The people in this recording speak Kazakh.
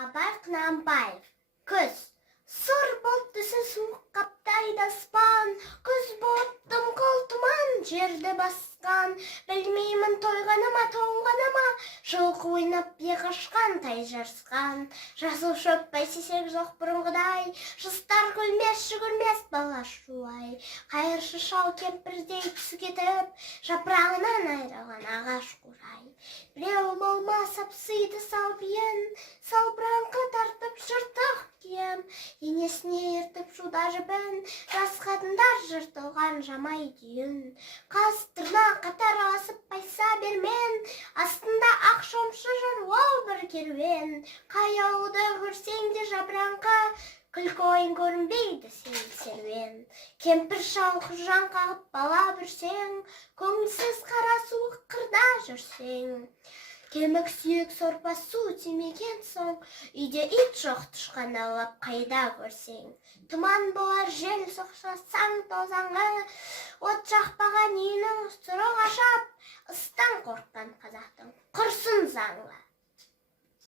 Абай Құнанбаев. Күз. Сұр болып түсі суық қаптайды аспан, күз болыптым қол тұман, жерді басқан. Білмеймін тойғаны ма, тоңғаны ма, жылқы ойнап бие қашқан, тай жарысқан. Жасыл шөп бәйсесек жоқ бұрынғыдай, жастар күлмес, жүгірмес бала шулай. Қайыршы шал кемпірдей түсі кетіп, жапырағынан айрылған ағаш қурай. Біреу болма сапсыйды сал биен, салбыраңқы тартып жыртық кием. Енесіне ертіп жуда жібін, жас қатындар жыртылған жамай дүйін. Қас тырна қатар асып пайса бермен, астында ақ шомшы жүр ол бір керуен. Қай ауылды көрсең де жапыраңқы, күлкі ойын көрінбейді сен серуен. Кемпір шал құржан қағып бала бүрсең, көңілсіз қара суық қырда жүрсең. Кемік сүйек сорпа су тимеген соң, үйде ит жоқ тышқан аулап қайда көрсең. Тұман болар жел соқса саң тозаңы, от жақпаған үйінің сұры қашап, ыстан қорыққан қазақтың құрсын заңы.